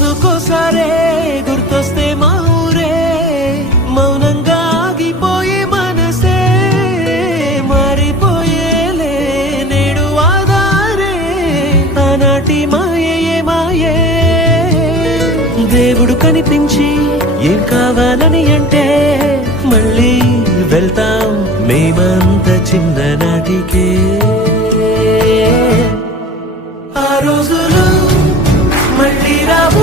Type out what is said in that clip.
రోజుకోసారే గుర్తొస్తే మా ఊరే మౌనంగా ఆగిపోయే మనసే మారిపోయేలే నేడు ఆధారే ఆనాటి మాయే మాయే దేవుడు కనిపించి ఏం కావాలని అంటే మళ్ళీ వెళ్తాం మేమంత చిన్ననాటికే ఆ రోజులు మళ్ళీ రావు